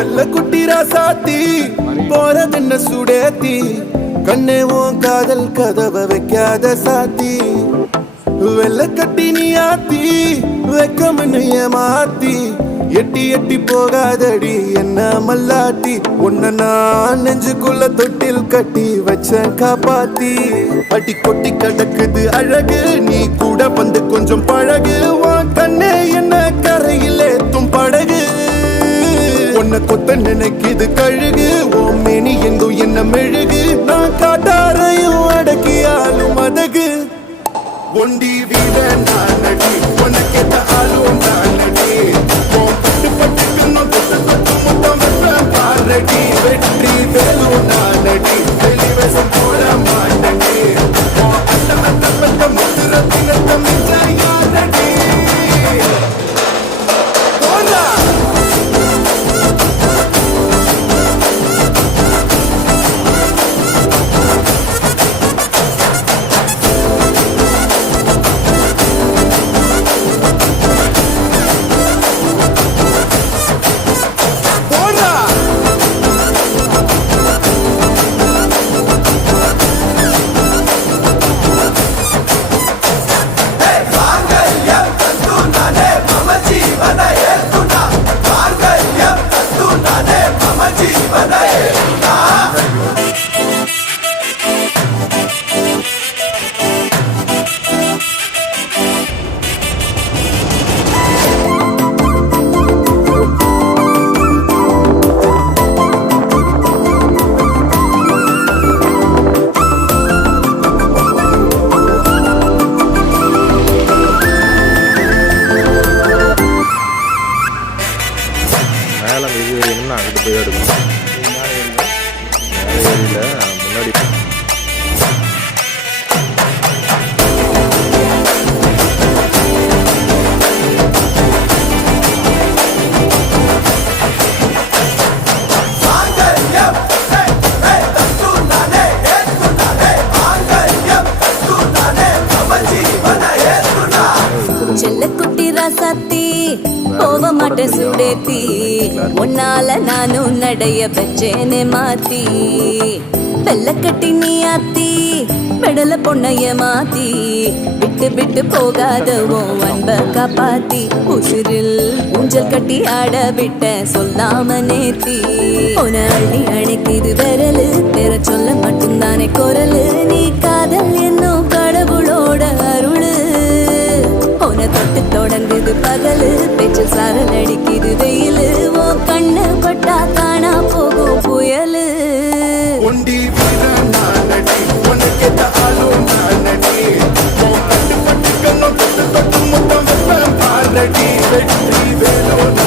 செல்ல குட்டி ராசாத்தி போறதென்ன சுடேத்தி கண்ணே உன் காதல் கதவை வைக்காத சாத்தி வெள்ள கட்டி நீ ஆத்தி வெக்கம்னு ஏமாத்தி எட்டி எட்டி போகாதடி என்ன மல்லாட்டி உன்ன நான் நெஞ்சுக்குள்ள தொட்டில் கட்டி வச்ச காப்பாத்தி அடி கொட்டி கிடக்குது அழகு நீ கூட வந்து கொஞ்சம் பழகு உன் கண்ணே என்ன கரையில் ஏத்தும் படகு உன்னை கொத்த நினைக்குது கழுகு ஓ மேனி எங்கும் என்ன மெழுகு நான் காட்டாரையும் அடக்கியாலும் அதகு ஒண்டி வீட நானடி உனக்கேத்த ஆளும் நானடி பட்டு பட்டுக்கணும் தொட்டு தொட்டு முத்தம் வெப்பம் பாரடி வெற்றி வேலும் நானடி வெளிவசம் போட மாட்டடி அந்த அந்த பட்ட முத்துரத்தினத்த மிச்ச யாரடி அங்கிட்டு போய் எடுக்கணும் முன்னாடி செல்லக்குட்டி ராசாத்தி போக மாட்டேன் சுடேத்தி உன்னால நானும் நடைய பச்சேனே மாத்தி வெள்ளக்கட்டி நீ ஆத்தி பெடல பொண்ணைய மாத்தி விட்டு விட்டு போகாதவும் அன்ப காப்பாத்தி உசிரில் ஊஞ்சல் கட்டி ஆட விட்ட சொல்லாம நேத்தி உன அள்ளி அணைக்குது விரலு பெற சொல்ல மட்டும்தானே குரலு நீ காதல் என்னும் கடவுளோட அருளு உன தொட்டு தொடங்குது பகலு பேச்சில் சாரல் அடிக்குது வெயிலு ஓ கண்ணு பட்டா காணா போகும் புயலு ஒண்டி வீர நானடி உனக்கேத்த ஆளும் நானடி பட்டு பட்டுக்கணும் தொட்டு தொட்டு முத்தம் வெப்பம் பாரடி வெற்றி வேலும்